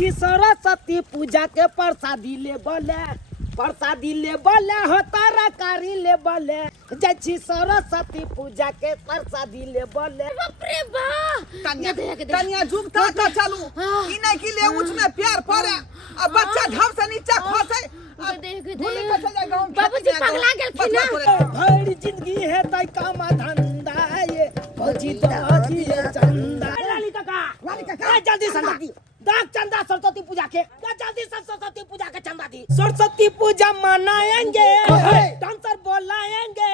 छी सरस्वती पूजा के प्रसादी ले हो तरकारी ले बोले जय छी सरस्वती पूजा के प्रसादी ले बोले। बाप रे वाह तनिया झुकता का चालू ई नहीं कि ले उच में प्यार पड़े अब बच्चा घाव से नीचे खसे भूले का चल जाएगा बाबूजी पगला गेलखिन ना। भरी जिंदगी है तय काम धंधा ये भजी दादी चंदा लाली काका जल्दी चंदा दी दाग चंदा सरस्वती पूजा के जल्दी सरस्वती पूजा का चंदा दी। सरस्वती पूजा मनाएंगे डांसर बोलाएंगे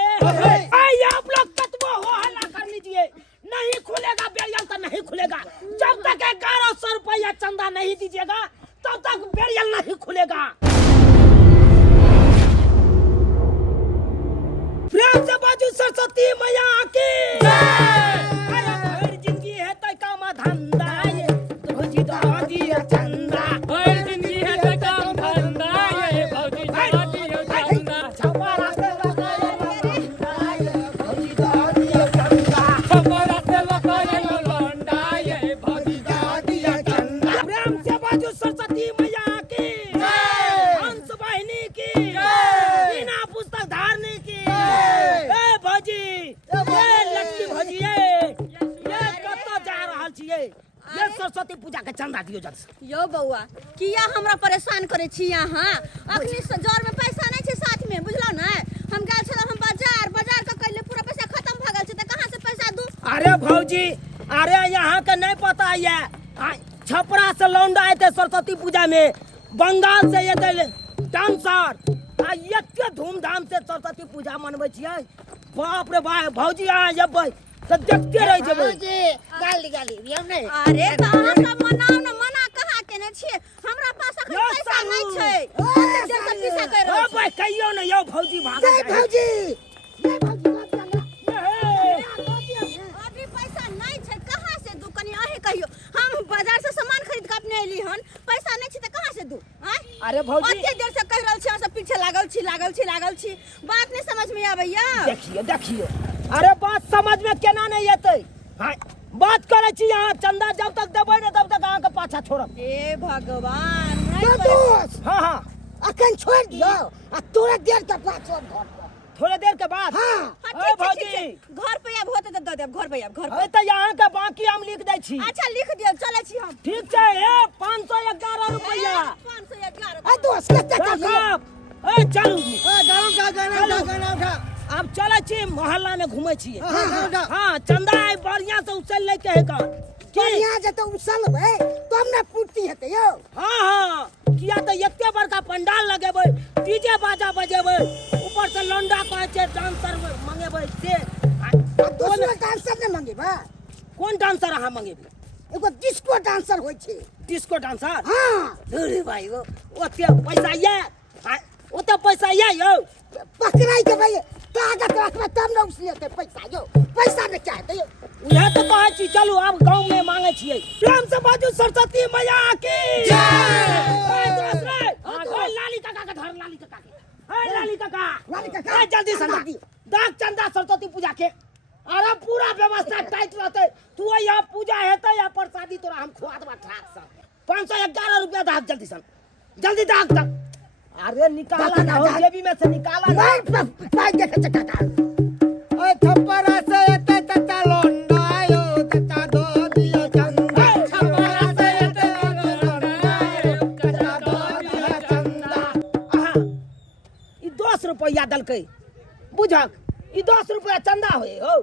आप लोग कतबो हो हल्ला कर लीजिए नहीं खुलेगा बेरियल तो नहीं खुलेगा। जब तक 1100 रुपया चंदा नहीं दीजिएगा तब तक बेरियल नहीं खुलेगा। प्रेम से बाजू सरस्वती मैया की जय। जिंदगी है तो काम धंधा ये भौजी दादी चंदा जिंदगी है तो काम धंधा ये भौजी दादी चंदा छपारा से लगाए भौजी दादी चंदा छपारा से लगाए लौंडा ये भौजी दादी चंदा। प्रेम से बाजू सरस्वती मैया की जय। हंस वाहिनी की जय। बिना पुस्तक धारने की ए भौजी ये लड़की भौजी ये कतो जा रहल छियै ये सरस्वती पूजा के चंदा दियो जल्दी से। यो बउआ किया हमरा परेशान करे छी यहाँ अखनी से जोर में पैसा नहीं छे साथ में बुझलो ना। हम गेल छल हम बाजार का कइले पूरा पैसा खत्म भ गेल छे त कहां से पैसा दू। अरे भौजी अरे यहाँ के नहीं पता है छपरा से लौंडा आए थे सरस्वती पूजा में बंगाल से ये डांसर एते धूमधाम से सरस्वती पूजा मनबै छियै बाप रे बाप भौजी यहाँ जब तो देखते रह जेबै। भौजी गाली हम नहीं अरे कहां से मनाओ ना मना कहां केने छी हमरा पास अखन पैसा नहीं छे देर से पीछा कर ओ भाई कहियो न यो भौजी भाग जय भौजी अभी पैसा नहीं छे कहां से दू कनी आहे कहियो हम बाजार से सामान खरीद के अपने एली हन पैसा नहीं छे त कहां से दू। अरे भौजी ओते देर से कह रहल छी सब पीछे लागल छी बात नहीं समझ में आबैया। देखिए अरे बात समझ में केना नहीं एतै बात करे छी यहाँ चंदा जब तक देबै ने तब तक अहाँ के पाछा छोड़ब। हे भगवान दोस्त हाँ अखन छोड़ दियो आ तोरा देर के बाद छोड़ घर पर थोड़े देर के बाद हाँ भौजी घर पे आब होते त द देब घर पे आब घर पे तो यहाँ के बाकी हम लिख दै छी। अच्छा लिख दियो चले छी हम ठीक छै 511 रुपया 511 आ दोस्त कते का रखब चलू गाना उठा अब चले छी मोहल्ला में घूमे छी। हाँ चंदा बढ़िया से उछल ले के है का यहाँ जे तो उछलबै तब ना पूर्ति हेतै यो। हाँ किया तो एते बड़का पंडाल लगेबै डीजे बाजा बजेबै ऊपर से लौंडा कहै छै डांसर मंगेबै से दोसर डांसर ने मंगेबा कोन डांसर अहाँ मंगेबै एगो डिस्को डांसर होय छै डिस्को डांसर। हाँ अरे भाई ओते पैसा ये ओते पैसा ये यो पकड़ाई के भाई कागज रखबे तब न उछलेतै पैसा यो पैसा ने चाहते यो। यह तो कहै छी चलू अब गांव में मांगे छियै। प्रेम से बाजू सरस्वती मैया की जय। लाली काका के धर लाली काका के लाली काका जल्दी चंदा दाग चंदा सरस्वती पूजा के अरे पूरा व्यवस्था टाइट रहते तू यहाँ पूजा हेतै या प्रसादी तोरा हम खुआ देबा ठाक से 511 रुपया दाग जल्दी सन जल्दी दाग अरे निकाला ना हो जेबी में से निकाला ना पाई देखे छै काका ओए थप्परा से एते तता लौंडा आयो तता दो दिया चंदा थप्परा से एते लौंडा आयो तता दो दिया चंदा। ई 10 रुपया दलकै बुझक ई 10 रुपया चंदा होय हो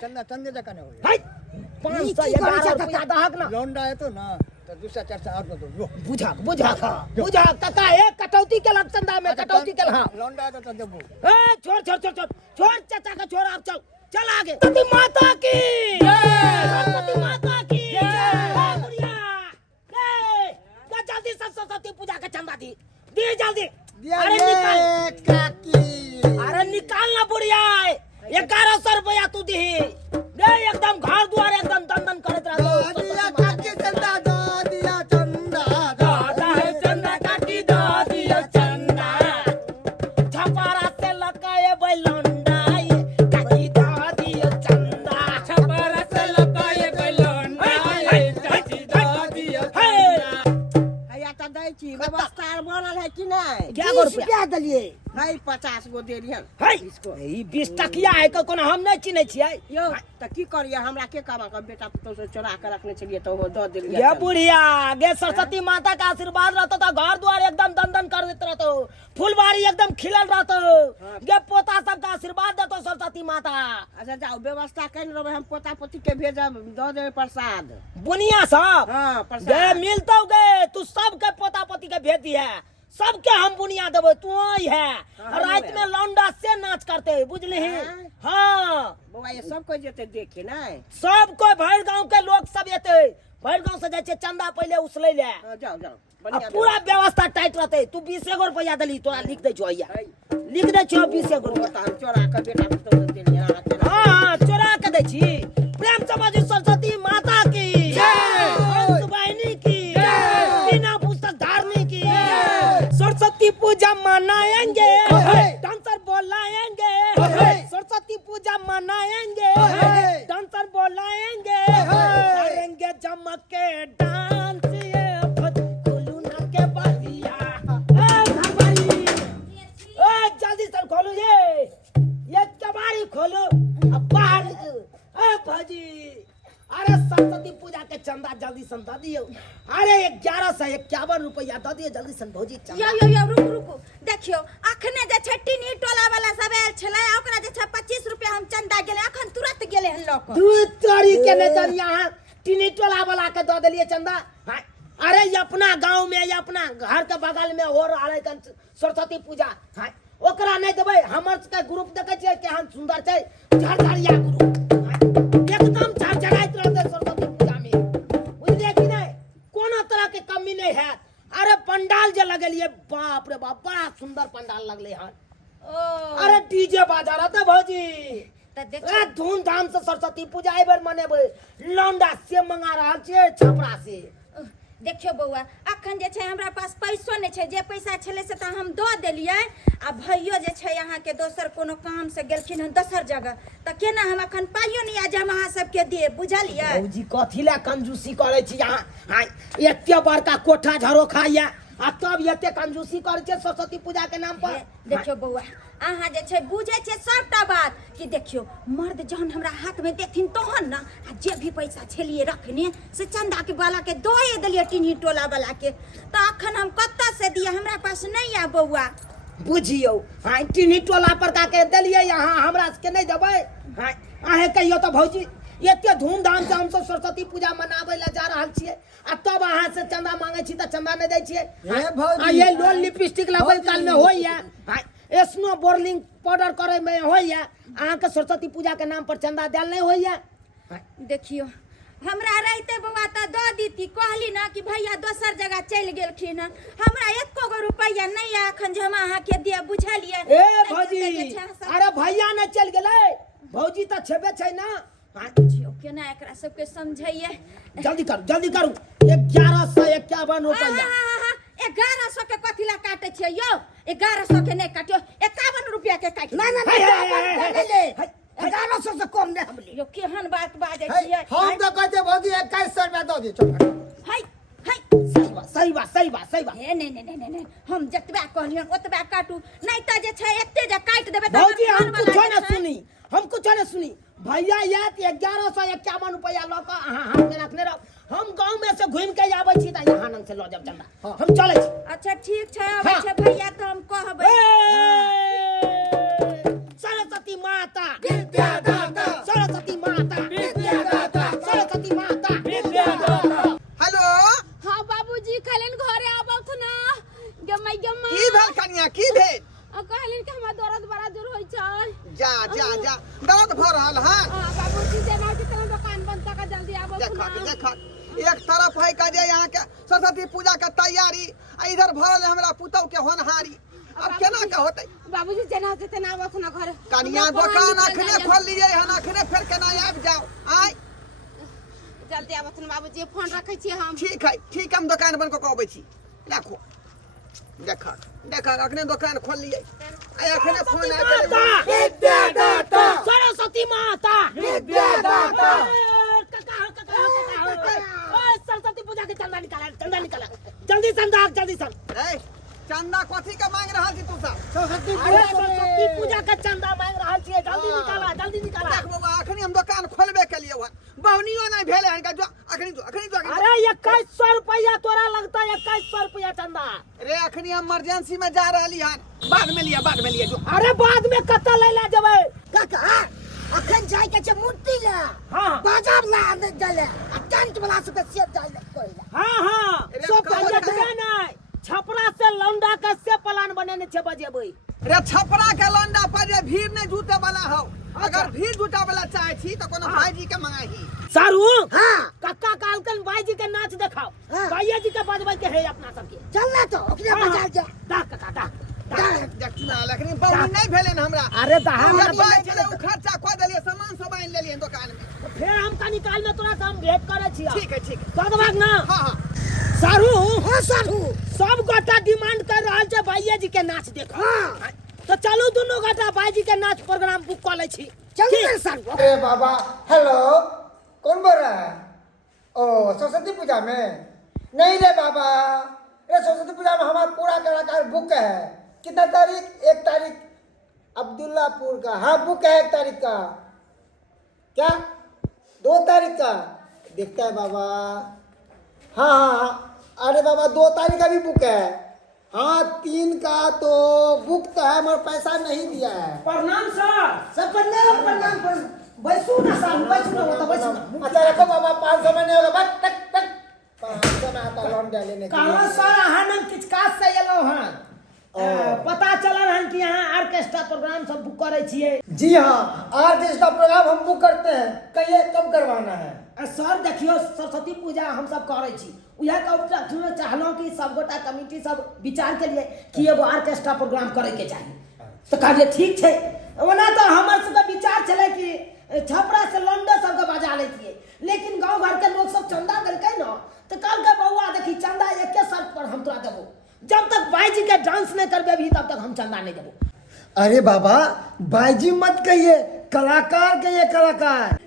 चंदा चंदे जका ने होय है 511 रुपया दहक ना लौंडा है तो ना तो दूसरा चर्चा और दो बुझक काका एक कटौती केलक चंदा में कटौती केल हां लौंडा है तो देबो ए छोड़ चाचा का छोड़ अब चल आगे। सरस्वती माता की जय सरस्वती माता की जय बुढ़िया ए जल्दी सरस्वती पूजा का चंदा दी जल्दी अरे निकाल काकी अरे निकाल ना बुढ़िया 1100 रुपया तू दी दे एकदम घर द्वार एकदम दंदन करत रह दिया काकी चंदा दो दिया चंदा दादा है चंदा काकी दो दिया चंदा छपारा से लकाए बैलंडा ये काकी दो दिया चंदा छपारा से लकाए बैलंडा ये काकी दो दिया चंदा 50 गो दे दिहन है ई 20 टकिया है को कोनो हम नहीं चिन्है छियै यो त की करिए हमरा के कहबा के बेटा पुतौ से चोरा के रखने छलिए तो वो दऽ देलिए गे बुढ़िया गे सरस्वती माता का आशीर्वाद रहतो तो घर द्वार एकदम दन कर देत रहतो फुलबाड़ी एकदम खिलल रहतो गे पोता सब का आशीर्वाद देतो सरस्वती माता अच्छा जाओ व्यवस्था कैन रहबे हम पोता पोती के भेजब दऽ देबे प्रसाद बुनिया सब हां गे प्रसाद मिलतौ गे तू सबके पोता पोती के भेज दिया सबके हम बुनिया देबो तू ही है रात में लौंडा से नाच करते बुझली हां बौआ ये सब कोई जेते देखे ना सब कोई भर गांव के लोग सब एते भर गांव से जाय छै चंदा पहले उसलै ले जाओ जाओ अब बढ़िया पूरा व्यवस्था टाइट रहते तू 20 गो रुपया देली तोरा लिख दे छो भैया लिख दे छो 20 गो रुपया हम चोरा के बेटा पुतौ से देलिए हां चोरा के दे छी प्रेम समाज सरस्वती माता की जय हंसवाहिनी की जय बिना पुस्तक धारनी की सरस्वती पूजा मनाएंगे डांसर बोलाएंगे सरस्वती पूजा मनाएंगे डांसर बोलाएंगे करेंगे जमक के डांस ये खोलू ना के बलिया जल्दी से खोलो ये कबाड़ी खोलो अब बाहर भाजी अरे सरस्वती पूजा के चंदा जल्दी सन दे दियो अरे 1151 रुपया दे दियो जल्दी सन भौजी चंदा यो रुकू देखियो अखने जे छै टिनी टोला वाला सब आयल छलै ओकरा जे छै 25 रुपया हम चंदा गेले अखन तुरंत गेले हन लोक दू तोरी के ने जन यहां टिनी टोला वाला के दे देलिए चंदा अरे ये अपना गांव में ये अपना घर के बगल में हो रहा है सरस्वती पूजा ओकरा नहीं देबै हमर के ग्रुप देखे छियै केहन सुंदर छै झरझरिया ग्रुप एकदम झरझराइत रहते सरस्वती पूजा में बुझलिए कि नहीं कोनो तरह के कमी नहीं है अरे पंडाल जे लगलिए बाप रे बाप बड़ा सुंदर पंडाल लगले हन अरे डीजे बाजा रहते भौजी त देखियो धूमधाम से सरस्वती पूजा एहि बेर मनेबै लौंडा से मंगा रहल छियै छपरा से देखियो बौआ अखन जे छै हमरा पास पैसो नहीं छै जे पैसा छले से त हम दऽ देलियै आ भइयो जे छै अहाँ के दोसर कोनो काम से गेलखिन हन दोसर जगह त केना हम अखन पाइयो नहीं आ जे हम अहाँ सबके दे बुझलियै भौजी कथि ला कंजूसी करे छी अहाँ एते बड़का कोठा झरो खाइया आ तब एते कंजूसी करे छै सरस्वती पूजा के नाम पर देखियो बौआ अहाँ जे छै बुझे छै सबटा बात कि देखियो मर्द जहन हमरा हाथ में देखथिन तहन ना आ जे भी पैसा छलिए रखने से चंदा के वाला के दोए देलिए टिन्ही टोला वाला के त अखन हम कत्ता से दिए हमरा पास नहीं आ बौआ बुझियो टिन्ही टोला पर का के देलिए यहाँ हमरा के नहीं देबै अहे कहियो तो भौजी एते धूमधाम से हम सब सरस्वती पूजा मनाबै ला जा रहल छियै आ तब अहाँ से चंदा मांगे छी त चंदा नहीं दै छियै हे भौजी ये लोन लिपस्टिक लगबै काल में होइया स्नो बोर्लिंग पाउडर करे में होइया अहाँ के सरस्वती पूजा के नाम पर चंदा देल नहीं होइया देखियो हमरा रहते बौआ त दऽ दीती कहली ना कि भैया दोसर जगह चल गेलखिन हमरा एको गो रुपया नहीं है अखन जे हम अहाँ के दिया बुझलिए ए भौजी अरे भैया ने चल गेलै भौजी त छेबे छै ना देखियो केना एकरा सबके समझैये जल्दी करू 1151 रुपया 1100 के कथी ला काटे छियै यो 1100 के नहीं काटियो 51 रुपया के काटि ना 1100 से कम नहीं हमले यो केहन बात बाजै छियै हम तो कहते भौजी 2100 रुपया दो दे चल हाय सही बात हे नहीं हम जतबा कहलियन ओतबा काटू नहीं त जे छै एते जे काट देबे त भौजी हम कुछ न सुनी भैया ये 1151 रुपया ल के अहाँ हाथ में रखने रहो हम गांव में से घूम के आबै छी त यहाँ नन से ल जब चंदा हम चलै छी अच्छा ठीक छै आबै छै भैया त हम कहबै सरस्वती माता विद्यादाता सरस्वती माता विद्यादाता सरस्वती माता विद्यादाता हेलो हाँ बाबूजी कहलन घरे आबत ना गमै की भेल कन्या की भेल कहलन कि हमरा दर्द बड़ा दूर होय छै जा दर्द भ रहल है बाबूजी जेना कि तेना दुकान बंद तक जल्दी आबत ना देख एक तरफ है का जे यहाँ के सरस्वती पूजा के तैयारी आ इधर भरल है हमरा पुतौ के होनहारी अब केना का होतै बाबूजी जेना होते तेना आबत ना घर कन्या दुकान अखने खोल लिए हन अखने फिर केना आबि जाओ आइ जल्दी आबत ना बाबूजी फोन रखै छी हम ठीक हम दुकान बंद क आबै छी राखो देख अखने दुकान खोल लिए अखने फोन आया विद्यादाता सरस्वती माता विद्यादाता सरस्वती पूजा के चंदा निकाला जल्दी सन चंदा कथी के मांग रहल छी तू सब सरस्वती के चंदा मांग रहा छिए जल्दी निकाला देख बाबा अखनी हम दुकान खोलबे के लिए बहुनियो नहीं भेले हन का जो अखनी जो अरे 2100 रुपया तोरा लगता है 2100 रुपया चंदा रे अखनी हम इमरजेंसी में जा रहली हन बाद में लिए जो अरे बाद में कत्ता ले जबे काका अखन जाय के छ मूर्ति ले हां बाजार ला आने चले टेंट वाला से से जाय ले कोइला हां अरे सब कौन पंजा नहीं छपरा से लौंडा के से प्लान बनेने छे बजेबै रे छपरा के लौंडा पर भीड़ नहीं जुटे वाला हो अगर भीड़ जुटा वाला चाहे छी तो कोनो भाईजी के मंगाही सारू हां कक्का कालकन भाई जी के नाच दिखाओ हाँ। भैया जी के बजबै के है अपना सबके चल ले तो ओकरे बाजार जा दा कक्का दा देखना लेकिन बहुनी नहीं भेले न हमरा अरे दहा हमरा हमरा पाइ चले उ खर्चा क देलिए सामान सब आइन लेलिए दुकान में फिर हम का निकाल में तोरा से हम भेंट करे छी ठीक है दगबाग ना हां सारू हां सारू सब गोटा डिमांड कर रहल छे भैया जी के नाच देखो हां तो चलू दोनों गोटा भाई जी के नाच प्रोग्राम बुक कर ले छी चल ले सारू अरे बाबा हेलो कौन बोल रहा है ओ सरस्वती पूजा में नहीं रे बाबा अरे सरस्वती पूजा में हमारा पूरा कलाकार बुक है कितना तारीख 1 तारीख अब्दुल्लापुर का हाँ बुक है 1 तारीख का क्या 2 तारीख का देखता है बाबा हाँ अरे बाबा 2 तारीख का भी बुक है हाँ 3 का तो बुक तो है मगर पैसा नहीं दिया है प्रणाम सर सब प्रणाम बैसू ना सारू बैसू ना वो तो बैसू ना अच्छा रखो बाबा 500 में नहीं होगा बस टक टक 500 में आता लोन लेने के कहाँ लिए सर हम किछ काज से एलो हन पता चलल हन कि यहाँ ऑर्केस्ट्रा प्रोग्राम सब बुक करे छिए जी हाँ ऑर्केस्ट्रा प्रोग्राम हम बुक करते हैं कहिए कब करवाना है सर देखियो सरस्वती पूजा हम सब करे छी उहे का चाहलो कि सब गोटा कमिटी सब विचार के लिए कि एगो ऑर्केस्ट्रा प्रोग्राम करे के चाहिए तो कहलिए ठीक छे ओना तो हमर सब विचार चले कि छपरा से लौंडा सब के बजा लेतिए लेकिन गांव घर के लोग सब चंदा देलकै न तो कल के बउआ देखी चंदा एके शर्त पर हम तोरा देबो जब तक भाई जी के डांस नहीं करबे भी तब तक हम चंदा नहीं देबो अरे बाबा बाईजी मत कहिए कलाकार कहिए कलाकार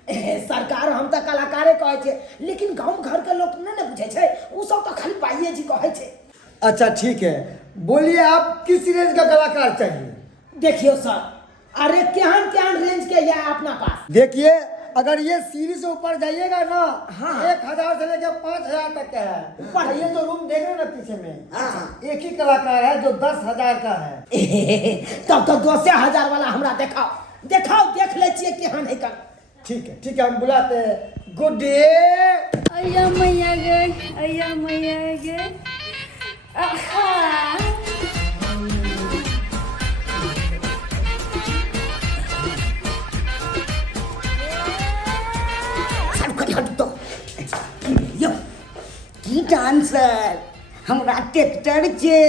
सरकार हम तो कलाकारे कहे छे लेकिन गांव घर के लोग नहीं बुझे छे उ सब तो खाली पाइए जी कहे छे अच्छा ठीक है बोलिए आप किस रेंज का कलाकार चाहिए देखियो सर अरे केहन रेंज के या अपना पास देखिए अगर ये सीढ़ी से ऊपर जाइएगा ना हाँ। 1000 से लेकर 5000 तक का है ऊपर ये जो रूम देख रहे हैं ना पीछे में एक ही कलाकार है जो 10,000 का है तब तो 10,000 वाला हमरा देखाओ देख ले छिए केहन है का ठीक है हम बुलाते हैं गुड डे अय्या मैया गे की डांसर हमरा ट्रैक्टर छे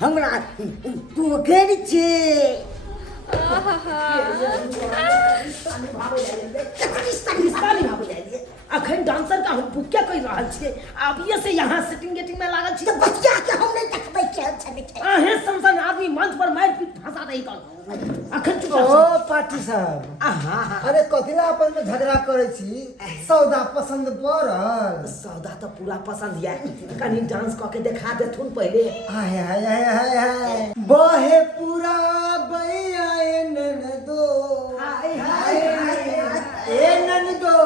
हमरा पोखर छे अखन डांसर का हम बुक क्या कर रहल छिए अभिये से यहाँ सेटिंग में लागल छी तो बच्चा के हम नहीं देखबै के अच्छा देखे आहे संसन आदमी मंच पर मार पीट फंसा दे कल अखन चुप ओ पार्टी साहब अरे कथिला अपन में झगड़ा करे छी सौदा पसंद पड़ल सौदा तो पूरा पसंद या कनी डांस क के दिखा देथुन पहले हाय बहे पूरा बैया ए ननदो हाय ए ननदो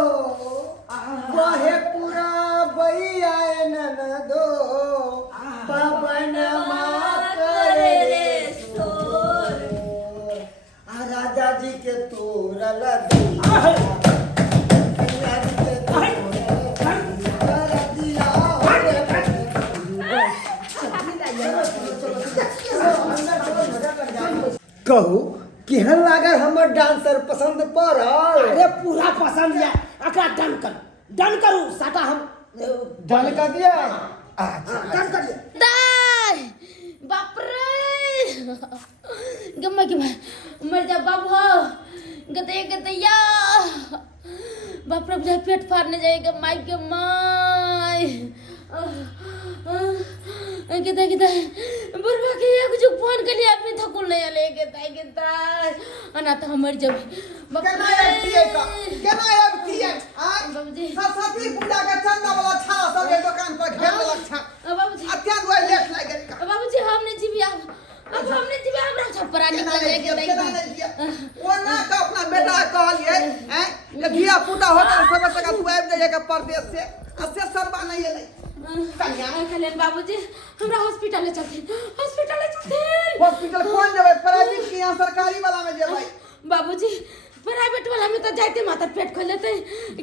बहे पूरा बैया ए ननदो पवन करे रे राजा जी के तोरल कहू केहन लागल हमर डांसर पसंद पड़ल अरे पूरा पसंद है अकरा डन करू साटा हम डन कर दिया डन कर दिया दाई बाप रे गम्मा के मर जा बाबू गदैया बाप रे मुझे पेट फाड़ने जाएगा माई के माई गदा बुरबा के कुछ फोन के लिए अपने थकुल नहीं ले गदा अना तो हमर जब केना आबती है बाबूजी सरस्वती पूजा के चंदा वाला छाला सब दुकान पर घेर देलक छा बाबूजी अत्यंत वही लेट लाग गेल बाबूजी हम नहीं जीबी अब हमने जीबी हमरा छपरा निकल जाएगा वो ना का अपना बेटा कहलिए हैं ये धिया पुता होता सब तक तू आबि जाएगा परदेश से अससे सरबा नहीं है कन्या कल्याण बाबूजी हमरा हॉस्पिटल ले चलते हॉस्पिटल कौन जेबै प्राइवेट के यहाँ सरकारी वाला में जेबै बाबूजी प्राइवेट वाला में तो जाते माथा पेट खोल लेते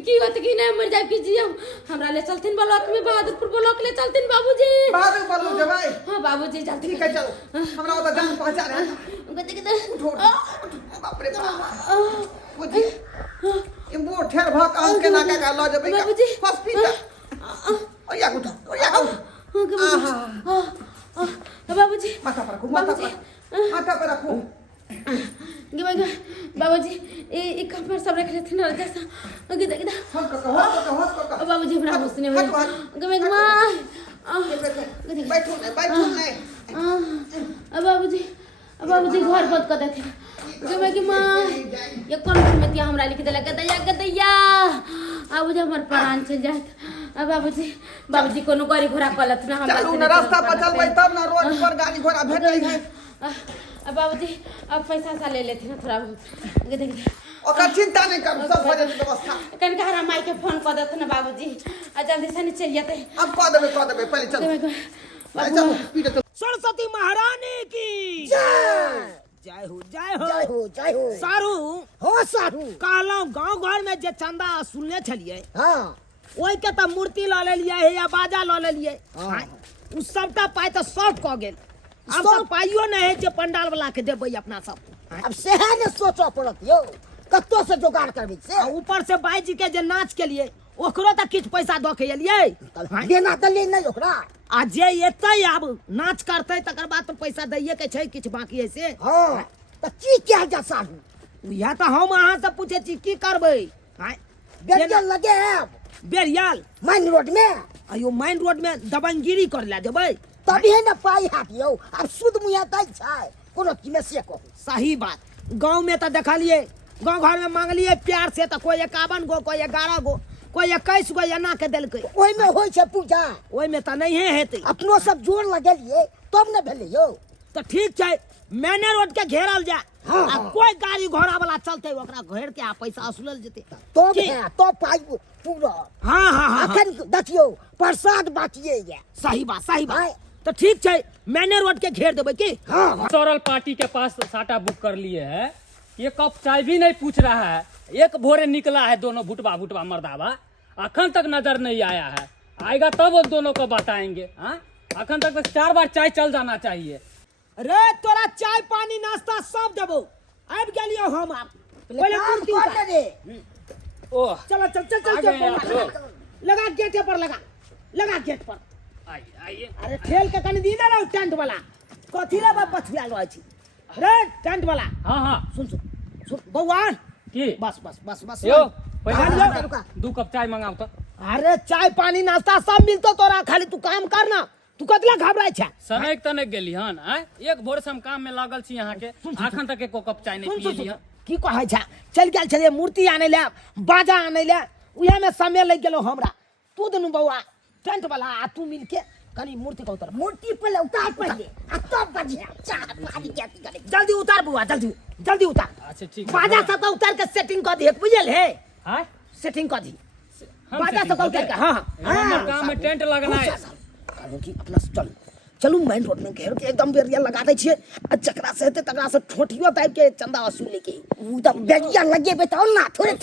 की होत की नहीं मर जाए की जियो हमरा ले चलतिन ब्लॉक में बहादुरपुर ब्लॉक ले चलतिन बाबूजी बहादुर बोलो जेबै हां बाबूजी चलते ठीक है चलो हमरा ओता जान पहचान है उठो बाप रे बुझी ये मोर ठेर भ काम के नाका का ल जेबै बाबूजी हॉस्पिटल ओया उठो आहा बाबूजी माथा पर रखो बाबूजी ये कमर सब रख लेते ना जैसा गिदा होस को बाबूजी हमरा होश नहीं हो बैठो नहीं बाबूजी घर बंद कर देते कि माँ ये कौन में तिया हमरा लिख देला गदैया बाबूजी हमर प्राण चल जात बाबूजी कोनो गाड़ी घोड़ा कलत ना हमरा चलू ना रास्ता पर चलबै तब ना रोड पर गाड़ी घोड़ा भेटै है बाबूजी अब पैसा सा ले लेते ना थोड़ा देख ओकर चिंता नहीं करू सब हो जाए व्यवस्था कनका हरा माई के फोन कर देते ना बाबूजी आ जल्दी से नहीं चल जाते अब कह देबे पहले चल सरस्वती महारानी की जय हो सारू कहलौं गांव घर में जे चंदा सुनने छलिए ओइ के त मूर्ति ल लेलिए है या बाजा ल लेलिए उ सबटा पाई त शॉर्ट क गेल अब सब पाइयो नहीं है जे पंडाल वाला के देबै अपना सब अब सेहा ने सोचो पड़त यो कत्तो से जुगाड़ करबी से ऊपर से बाई जी के जे नाच के लिए ओकरो त किछ पैसा द के एलिए देना त ले नहीं ओकरा आ जे एतै अब नाच करतै तकर बाद तो पैसा दैये के छै किछ बाकी है से हां त की क्या जा साहू या त हम अहाँ से पूछे छी की करबै बेरियल लगे बेरियल माइन रोड में अयो माइन रोड में दबंगिरी कर ले जेबै तभी है ना पाई हाथ यो अब शुद्ध मुया दै छै कोनो की में से को सही बात गांव में त देखलिए गांव घर में मांगलिए प्यार से त कोई 51 गो कोई 11 गो कोई 21 गो एना के देलकै ओइ में होय छै पूजा ओइ में त नहीं हेतै अपनो सब जोर लगेलिए तब न भेलै यो त ठीक छै मैंने रोड के घेरल जा आ कोई गाड़ी घोड़ा वाला चलते ओकरा घेर के आ पैसा वसूलल जेते तो पाई पूरा हां अखन देखियो प्रसाद बाटिए ये सही बात तो ठीक है मैंने रोड के घेर देबै की सौरल पार्टी के पास साटा बुक कर लिए है ये कप चाय भी नहीं पूछ रहा है एक भोरे निकला है दोनों भुटवा मर्दावा अखन तक नजर नहीं आया है आएगा तब वो दोनों को बताएंगे अखन तक 4 बार चाय चल जाना चाहिए रे तोरा चाय पानी नाश्ता सब देबो आबि गेलियो हम आप पहले मूर्ति उतार दे ओह चल लगा गेट पर लगा गेट पर आइए अरे ठेल के कनी दी ना टेंट वाला कथी रे बछुआ लय छी रे टेंट वाला हां सुन बउआ की बस यो पहले 2 कप चाय मंगाओ तो अरे चाय पानी नाश्ता सब मिलतो तोरा खाली तू काम करना तू कतला घबराय छ समय तने गेली हन एक भोर से हम काम में लागल छी यहां के अखन तक एको कप चाय नहीं पीली हन की कहै छ चल गेल छलिए मूर्ति आने ले बाजा आने ले उहे में समय लग गेलो हमरा तू दुनु बउआ टेंट वाला आ तू मिलके कनी मूर्ति को उतार मूर्ति पहले उतार पहले आ तब बढ़िया चाय पानी क्या करे जल्दी उतार बुआ जल्दी उतार अच्छा ठीक बाजा सब उतार के सेटिंग कर दे बुझल है हां सेटिंग कर दी बाजा सब उतार के हां हमर काम में टेंट लगना है कि अपना चलू मेन रोड में घेर के एकदम बेरिया लगा दै छियै आ जकरा से हेतै तकरा से ठोठियो दाबि के चंदा वसूल लेके उ त बेरिया लगे बताओ ना थोड़े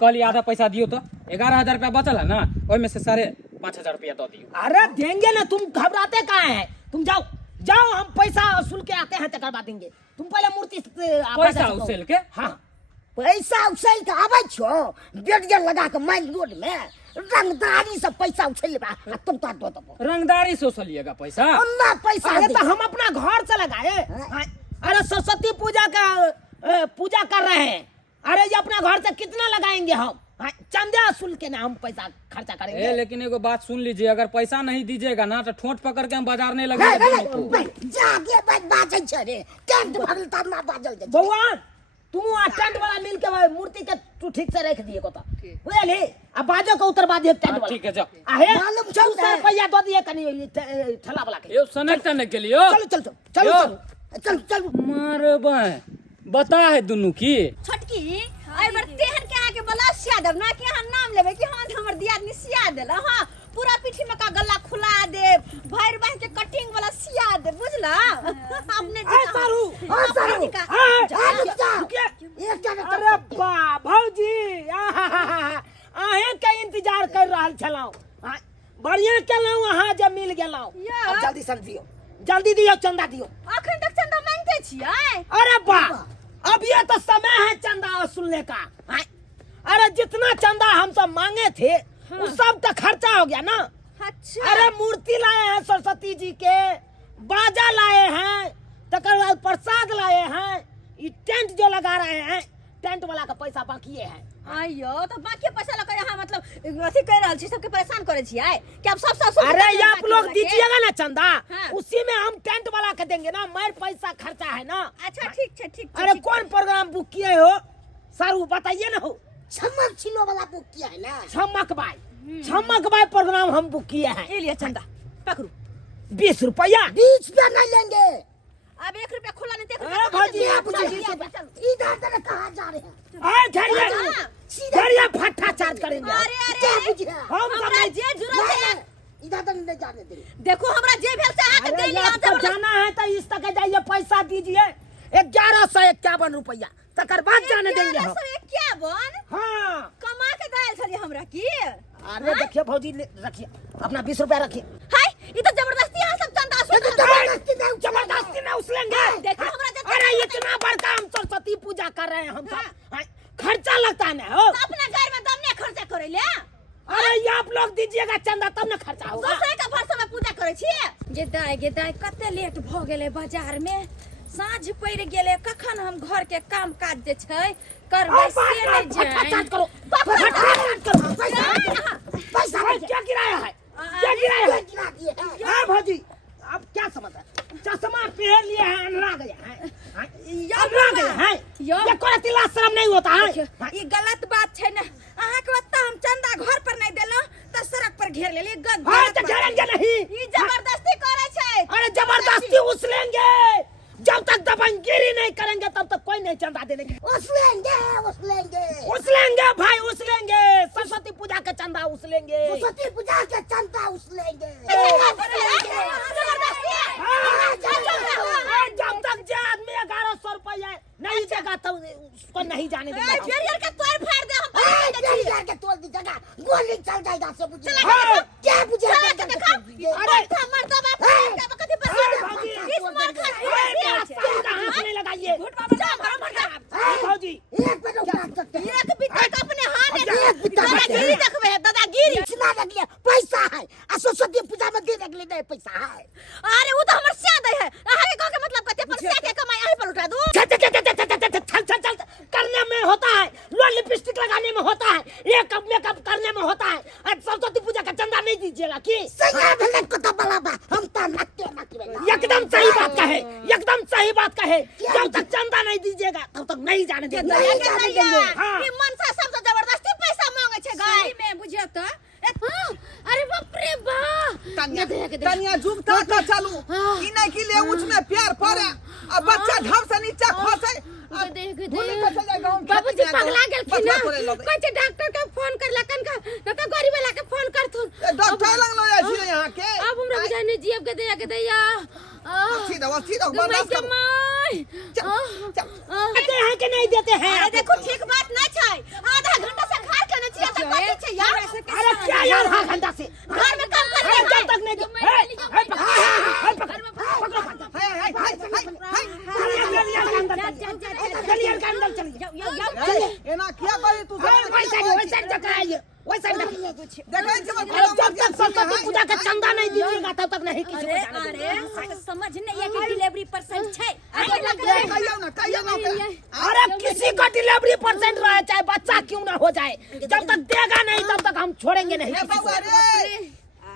कल आधा पैसा दियो तो 11,000 रुपया बचल है ना ओइ में से 5,500 रुपया दो दियो अरे देंगे ना तुम घबराते काहे हैं तुम जाओ हम पैसा वसूल के आते हैं तकर बाद देंगे तुम पहले मूर्ति पैसा वसूल के हां पैसा उछल के आबै छो बेरिया लगा के माइन रोड में रंगदारी से पैसा उछल बा तुम तो दो रंगदारी से उछलिएगा पैसा अन्ना पैसा अरे तो हम अपना घर से लगाए अरे सरस्वती पूजा का पूजा कर रहे हैं अरे ये अपना घर से कितना लगाएंगे हम चंदा वसूल के ना हम पैसा खर्चा करेंगे लेकिन एगो बात सुन लीजिए अगर पैसा नहीं दीजिएगा ना तो ठोंठ पकड़ के हम बाजार नहीं लगाएंगे जागे बाजै छ रे टेंट भरल त ना बाजल जे बउआ तू आ टेंट वाला मिल के मूर्ति के तू ठीक से रख दिए को तो बुझली आ बाजो के उतरवा दिए टेंट वाला ठीक है जाओ आहे मालूम चल सर रुपया दो दिए कनी ठेला वाला के यो सनक तने के लिए चलो चल चल मारबे बता है दुनू की छोटकी आई बार तेहन के आके बला सिया देब ना कि हां नाम लेबे कि हां हमर दियादनी सिया देला हां पूरा पीठी में का गला खुला दे भैर बांध के कटिंग वाला सिया दे बुझला अपने जी सारू सारू एक क्या अरे बा भौजी आहे के इंतजार कर रहल छलाऊ बढ़िया केलऊ अहाँ जे मिल गेलऊ अब जल्दी समझियो जल्दी दियो चंदा दियो अखन तक चंदा मांगते छियै अरे बा अब ये तो समय है चंदा वसूलने का अरे जितना चंदा हम सब मांगे थे वो सब का खर्चा हो गया ना अच्छा अरे मूर्ति लाए हैं सरस्वती जी के बाजा लाए हैं तकर बाद प्रसाद लाए हैं ये टेंट जो लगा रहे हैं टेंट वाला का पैसा बाकी है आयो तो बाकी पैसा लगा यहाँ मतलब अथी कर रहल छी सबके परेशान करे छियै कि अब सब अरे ये आप लोग दीजिएगा ना चंदा हाँ। उसी में हम टेंट वाला का देंगे ना मेरे पैसा खर्चा है ना अच्छा ठीक है ठीक अरे कौन प्रोग्राम बुक किए हो सर बताइए ना हो छमक छिलो वाला बुक किया है ना। छमक बाई प्रोग्राम हम बुक किए हैं ये लिया चंदा पकड़ू 20 रुपया 20 रुपया नहीं लेंगे। अब 1 रुपया खुला नहीं अरे भाजी आप इधर से कहाँ जा रहे हैं? घरिया फट्टा चार्ज करेंगे अरे हम सब हमरा जे जुरत है इधर तक नहीं जाने दे। देखो हमरा जे भेल से आके दे अरे लिया आपको जाना है तो इस तक जाइए पैसा दीजिए 1151 रुपया तकर बाद जाने देंगे हम 1151 हाँ कमा के दाल छलिए हमरा की अरे देखिए भौजी रखिए अपना 20 रुपया रखिए हाय ये तो जबरदस्ती यहाँ सब चंदा जबरदस्ती में उछलेंगे देखो हमरा अरे इतना बड़का हम सरस्वती पूजा कर रहे हैं हम सब खर्चा लगता है ना हो अपने घर में दम ने खर्चा करे ले अरे ये आप लोग दीजिएगा चंदा तब ना खर्चा होगा दूसरे का भरसा में पूजा करे छी गे दाई कते लेट भ गेले बाजार में साँझ पड़ गेले कखन हम घर के काम काज जे छै करबै से नहीं जाय करो पैसा क्या किराया है क्या किराया है हाँ भौजी अब क्या समझ है चश्मा पहन लिए हैं अनरा गया है अनरा गया है ये कोई तिला शर्म नहीं होता है ये गलत बात छै ना अहाँ के बता हम चंदा घर पर नहीं देलो त सड़क पर घेर लेली हां तो घेरेंगे नहीं ई जबरदस्ती करे छै अरे जबरदस्ती उछलेंगे जब तक दबंगगिरी नहीं करेंगे तब तक कोई नहीं चंदा देने के उछलेंगे भाई उछलेंगे सरस्वती पूजा का चंदा उछलेंगे सरस्वती पूजा के चंदा उछलेंगे। जब तक जे आदमी 1100 रुपया नहीं देगा तो उसको नहीं जाने देंगे फेरियर के तोड़ फाड़ दे हम के तोड़ दी जगह गोली चल जाएगा सब बुझे क्या बुझे अरे हमर दबा कथि पर हाथ नहीं लगाइए भौजी एक पे उठा सकते हैं। एक बित्ता का अपने हाथ में दादागिरी देखबे दादागिरी इतना लग लिया पैसा है आ सरस्वती पूजा में देने के लिए नहीं पैसा है। अरे वो तो हमर सिया दे है अहाँ के के मतलब कते पर सिया के कमाई अहीं पर उठा दूं चल करने में होता है लो लिपस्टिक लगाने में होता है ये कब मेकअप करने में होता है आज सरस्वती पूजा का चंदा नहीं दीजिएगा कि सैया भले को तो बलाबा हम तो नक्के नक्के एकदम सही बात कहे एकदम सही बात कहे जब तक चंदा नहीं दीजिएगा तब तक नहीं जाने देंगे ये मनसा सब तो जबरदस्ती पैसा मांगे छे गाय में बुझियो तो अरे बाप रे बा तनिया जुगता का चालू ई नहीं कि ले उठ में प्यार पड़े अब बच्चा घर से नीचे खसे बाबूजी पगला गेलखिन ना कहै छै डॉक्टर के फोन कर लकन का न तो गरीब वाला के फोन करथुन डॉक्टर लग लो जाइ छी यहां के अब हमरा बुझाइ नै जियब के दैया सीधा बर्दाश्त कर देते हैं कि नहीं देते हैं अरे देखो ठीक बात ना छै आधा घंटा से घर के न छियै त कथि छै यार अरे क्या यार आधा घंटा से घर में काम कर अरे जब तक नहीं गलियार के अंदर चलिए एना क्या करी तू वैसा जकाइए वैसा देखै छै जब तक सरस्वती पूजा का चंदा नहीं दीजिएगा तब तक नहीं किसी को जाने देंगे अरे समझ नहीं है कि डिलीवरी परसेंट छै कहियो ना अरे किसी का डिलीवरी परसेंट रहे चाहे बच्चा क्यों ना हो जाए जब तक देगा नहीं तब तक हम छोड़ेंगे नहीं किसी को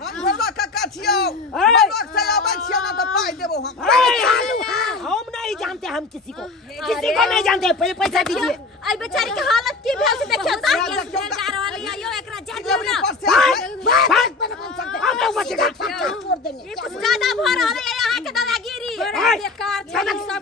हम घरवा काका छियो बलवा से आबै छियो ना त पाई देबो हम नहीं जानते हम किसी को नहीं जानते पैसा दीजिए आई बेचारी के हालत की भेल से देखियो त बेकार वाली आयो एकरा जा दियो ना हम लोग बचेगा छोड़ देंगे। ये कुछ ज्यादा भ रहल है यहाँ के दादागिरी बेकार छै सब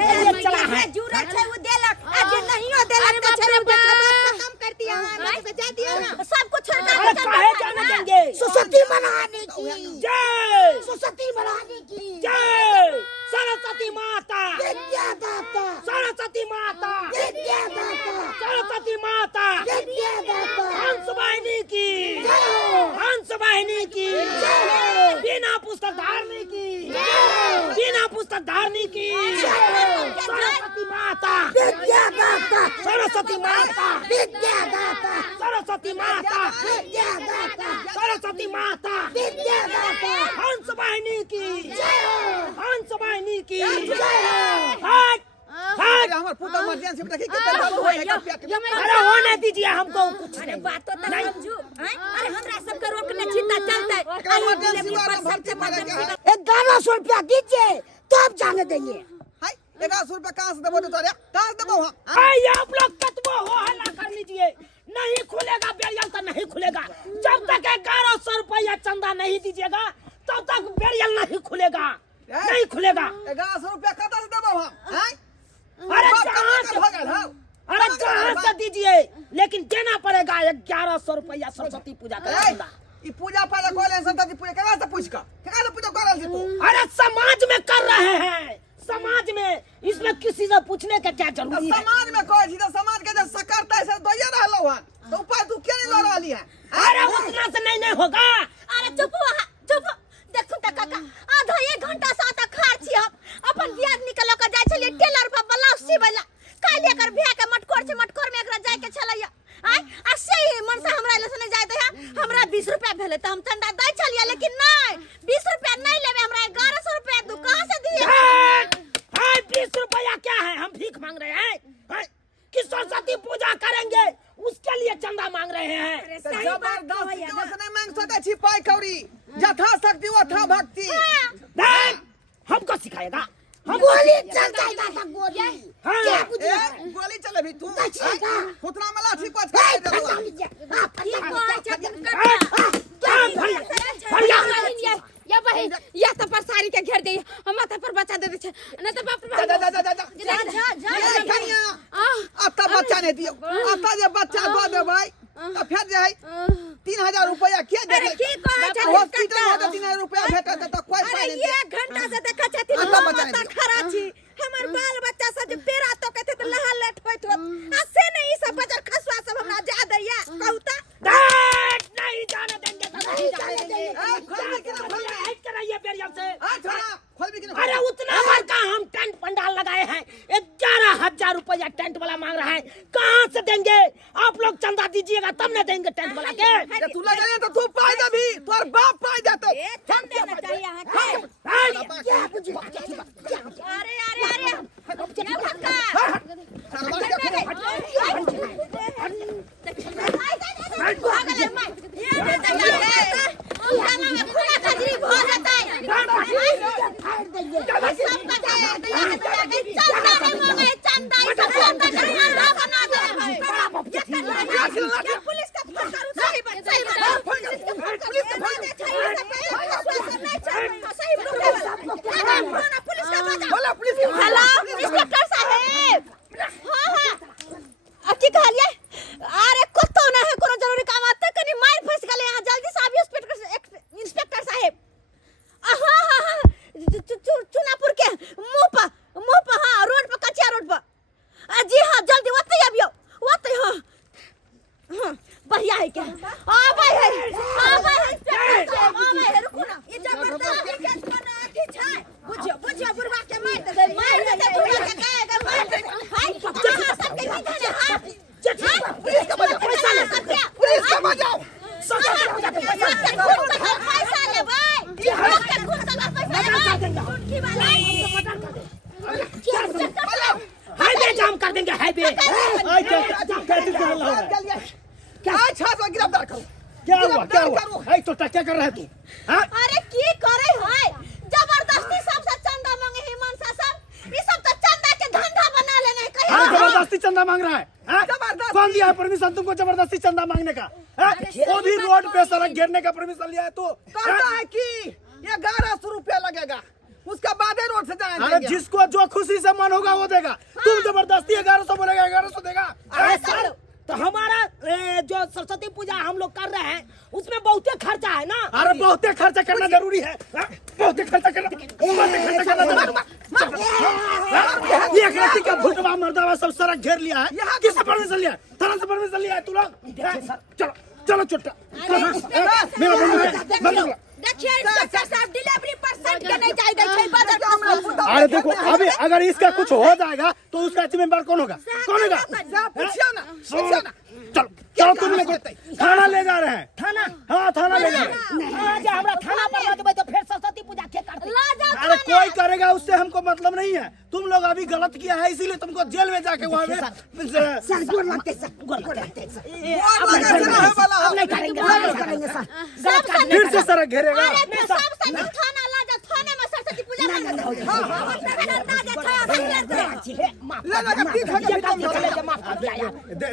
लिए चला है। जुरा छै वो देलक आ जे नहियो देलक त छै खत्म कर दिया ना तो जा दिया ना सब कुछ छोड़ अरे काहे जाने देंगे? सरस्वती मनाने की जय सरस्वती मनाने की जय सरस्वती माता, विद्यादाता सरस्वती माता, विद्यादाता सरस्वती माता, विद्यादाता हंस वाहिनी की, जय हो हंस वाहिनी की, जय हो बिना पुस्तक धारनी की, बिना पुस्तक धारनी की, सरस्वती माता, विद्यादाता सरस्वती माता, विद्यादाता सरस्वती माता, विद्यादाता सरस्वती माता, विद्यादाता हंस वाहिनी की, जय हो हंस वाहिनी की, जय हो हट हट। हमर पुता इमरजेंसी में देखी कितना बात होए है पेट में। अरे होने दीजिए हमको कुछ अरे नहीं। बात तो समझू अरे हमरा सब के रोकने चिंता चलते इमरजेंसी वाला भर्ती मारे के है। 1100 रुपया दीजिए तब जाने देंगे। हाय 1100 रुपया कहां से देबो तोरे? कहां से देबो हम? भाई आप लोग कतबो हो हल्ला कर लीजिए, नहीं खुलेगा बेरियल तो नहीं खुलेगा। जब तक 1100 रुपया चंदा नहीं दीजिएगा तब तक बेरियल नहीं खुलेगा, नहीं खुलेगा। 1100 रुपया कहां से देबो हम? हाय अरे जहाँ से भगल हां अरे जहाँ से दीजिए, लेकिन देना पड़ेगा 1100 रुपया सरस्वती पूजा का चंदा। ई पूजा पाठ कोले संतति पूजा केना से पूछ का केना से पूजा करल छी तू? अरे समाज में कर रहे हैं, समाज में, इसमें किसी से पूछने का क्या जरूरी है? समाज में कोई छी तो समाज के जो सकरता है से दोये रहलो हन तो ऊपर तू क्यों नहीं लड़ रहली है? अरे उतना से नहीं होगा। अरे चुप चुप देखू त काका आधा 1 घंटा से आता खार छी हम अपन दियाद निकल के जाय छलिए टेलर पर ब्लाउज सिबैला काल एकर बियाह के मटकोर में एकरा जाय के छलैया आय आ सही मन से हमरा ले जाय दे हमरा 20 रुपया भेले त हम चंदा दै छलिए लेकिन नहीं 20 रुपया नहीं लेबे हमरा 1100 रुपया तू कहां से दिए? हाय 20 रुपया क्या है? हम भीख मांग रहे हैं कि सरस्वती पूजा करेंगे उसके लिए चंदा मांग रहे हैं। जबरदस्ती के से नहीं मांग सके छी पाई कौड़ी यथा शक्ति वथा भक्ति। नहीं, हमको सिखाएगा हम गोली चल जाएगा सब गोली हाँ। क्या ए बुझे गोली चले भी तू अच्छा। खुतरा में लाठी को ठीक छाड़ है दे। ठीक है छतिन कर या बहिन या तो पर साड़ी के घेर दे हम माथा पर बच्चा दे दे छे न तो बाप रे जा ये कन्या आता बच्चा नहीं दियो आता जे बच्चा दो दे भाई तो फिर जे है 3000 रुपया के दे अरे की कहै छै हॉस्पिटल में 3000 रुपया भेटत त कोई अरे पाई नहीं। 1 घंटा से देखा छथिन आता हम बच्चा माता नहीं। खड़ा छी हमर बाल बच्चा सब जे पेरा तो कहते त लहा लट होइत होत आ से नहीं सब बजर खसवा सब हमरा जा दैया कहूता नहीं जाने देंगे तो नहीं जाने देंगे। हट कराइए बेरियल से। आ छोड़ा खोल भी कि अरे उतना भर का हम टेंट पंडाल लगाए हैं, 11,000 रुपया टेंट वाला मांग रहा है, कहाँ से देंगे? आप लोग चंदा दीजिएगा तब न देंगे टेंट वाला के। तू लगा ले तो तू पाई दे भी तोर बाप पाई देतो। ए कम देना चाहिए यहां के क्या बुझे अरे अरे अरे ये भक्का हेलो इंस्पेक्टर साहब हां हां की कहलिए? अरे कुत्तो ना है कोनो जरूरी काम आता कनी मार फंस गेले यहां जल्दी से आबियो इंस्पेक्टर साहब हां हां हां चुनापुर के मुंह पर हां रोड पर कच्चा रोड पर जी हां जल्दी ओते आबियो ओते हां हां बढ़िया है क्या आ भाई है इंस्पेक्टर साहब आ भाई है रुको ना ये जबरदस्त केस बना की छै बुझियो बुरबा के मार दे बुरबा के कहेगा मार दे हाय कहां सबके नीचे है हां पुलिस का बजाओ पैसा ले पुलिस का बजाओ पैसा ले भाई लोग के खून का पैसा ले उनकी वाला हाईवे जाम कर देंगे हाईवे। क्या अच्छा तो गिरफ्तार करो। क्या हुआ हाय तो क्या कर रहा है तू? हाँ? अरे की करे है जबरदस्ती सबसे चंदा मांगे हिमांशा सब ये सब तो चंदा के धंधा बना लेने हाँ, कहीं जबरदस्ती चंदा मांग रहा है हाँ? जबरदस्ती। कौन दिया है परमिशन तुमको जबरदस्ती चंदा मांगने का हाँ? वो भी रोड पे सड़क घेरने का परमिशन लिया है तू कहता है कि 1100 रुपया लगेगा उसका बाद ही रोड से जाएंगे। अरे जिसको जो खुशी से मन होगा वो देगा। तुम जबरदस्ती 1100 बोलेगा 1100 देगा। अरे सर तो हमारा जो सरस्वती पूजा हम लोग कर रहे हैं उसमें बहुते खर्चा है ना। अरे बहुते खर्चा करना जरूरी है। बहुते खर्चा करना ये लड़की का भुटवा मर्दावा सब सड़क घेर लिया है। किससे परमिशन लिया? थाना से परमिशन लिया है तू लोग? चलो चलो चुट्टा देखिए इंस्पेक्टर साहब डिलीवरी परसेंट के नहीं चाहिए छै बजट हम लोग। अरे देखो अभी अगर इसका कुछ हो जाएगा तो उसका जिम्मेदार कौन होगा? कौन होगा? पूछियो ना चलो चलो तुम लोग थाना ले जा रहे हैं। थाना हाँ थाना ले जा रहे हैं। आज हमरा थाना पर लग देबै तो फिर सरस्वती पूजा के करते। अरे कोई करेगा उससे हमको मतलब नहीं है। तुम लोग अभी गलत किया है इसीलिए तुमको जेल में जाके वहाँ सर गोर लगते सर गोर लगते सर अब नहीं करेंगे सर फिर से सड़क घेरेगा। अरे सब संग थाना ला जा, थाने में सरस्वती पूजा कर दो। हां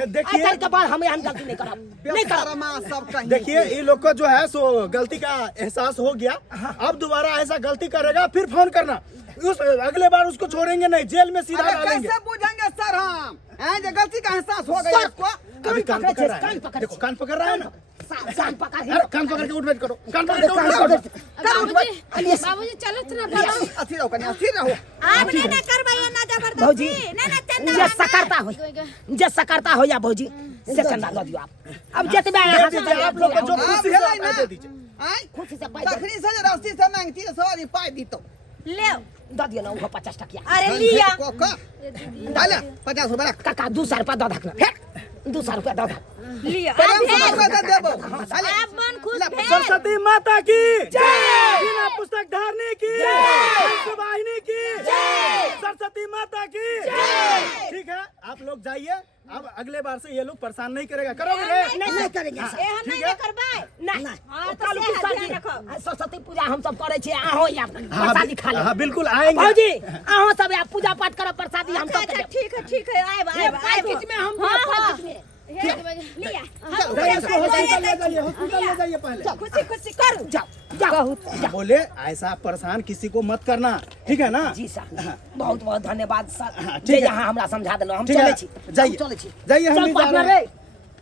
देखिए के बाद हमें हम गलती नहीं करब नहीं करब। सब कहीं देखिए ये लोग को जो है सो गलती का एहसास हो गया। अब दोबारा ऐसा गलती करेगा फिर फोन करना। उस अगले बार उसको छोड़ेंगे नहीं, जेल में सीधा डालेंगे। कैसे पूछेंगे सर हम हैं जो गलती का एहसास हो गया आपको? अभी कान पकड़ रहा है। देखो कान पकड़ रहा है ना। कान पकड़ अरे कान पकड़ के उठ बैठ करो। कान पकड़ के उठ बैठ करो। बाबूजी चलो ना बड़ा अथी रहो कन्या अथी रहो। आप ने ना करवाइए ना जबरदस्ती भौजी ना ना चंदा जे सकरता हो जे सकरता हो या भौजी से चंदा दे दियो आप। अब जतबे यहाँ से आप लोग को जो खुशी है आप दे दीजिए। आई खुशी से पाई तखनी से रस्ती से मांगती है सवारी पाई दी तो ले दे दियो ना वो 50 टकिया। अरे लिया कोका डाला 50 रुपया रख काका 200 रुपया दे दखना फिर 200 रुपया दे दे। लिया पर हम रुपया दे देबो आप मन खुश भेल सरस्वती माता की जय। बिना पुस्तक धारने की जय। वाहिनी की जय। सरस्वती माता की जय। ठीक है आप लोग जाइए। अब अगले बार से ये लोग परेशान नहीं करेगा। करोगे नहीं करेंगे सर। ए हम नहीं करबै नहीं हां तो कालू से की ध्यान रखो। सरस्वती पूजा हम सब करे छे आहो या प्रसादी खा ले। हाँ बिल्कुल आएंगे। भौजी आहो सब या पूजा पाठ करो प्रसादी हम सब अच्छा ठीक है आए बीच में हम बीच में लिया इसको हॉस्पिटल ले जाइए। हॉस्पिटल ले जाइए पहले। खुशी खुशी करू जाओ जाओ बोले ऐसा परेशान किसी को मत करना। ठीक है ना? जी सर बहुत बहुत धन्यवाद सर ठीक जे है। यहाँ हमरा समझा देलो। हम ठीक है, चले छी जाइए। चले छी जाइए हम चल भी जा पार्टनर रहे रे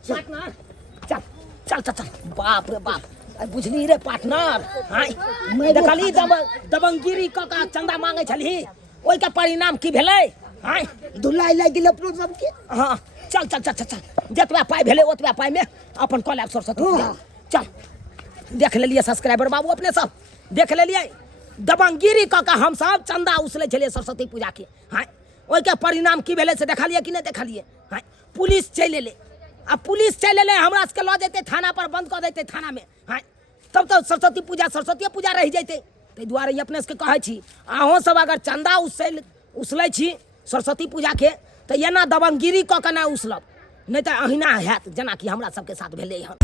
पार्टनर चल चल चल चल बाप रे बाप बुझली रे पार्टनर। हाय देखली दबंगिरी क का चंदा मांगे छली ओइ के परिणाम की भेलै? हाय दुल्ला लाग गेल अपनो सब के। हां चल चल चल चल जतबा पाई भेलै ओतबा पाई में अपन कॉलेज सरस्वती पूजा चल देख लेलिए सब्सक्राइबर बाबू अपने सब देख लेलिए दबंगिरी क का हम सब चंदा उसले छलिए सरस्वती पूजा के। हाय ओइ के परिणाम की भेलै से देखलिए कि नहीं देखलिए? हाय पुलिस चल एले। अब पुलिस चल एले हमरा सबके ल जेते थाना पर बंद कर देते थाना में। हाय तब तो सरस्वती पूजा रह जेते। ताहि दुआरे अपने सबके कहै छी अहों सब अगर चंदा उसलै छी सरस्वती पूजा के तो एना दबंगिरी क के ना उसलब नहीं तो अहिना हैत जेना कि हमरा सबके साथ भेलै हन।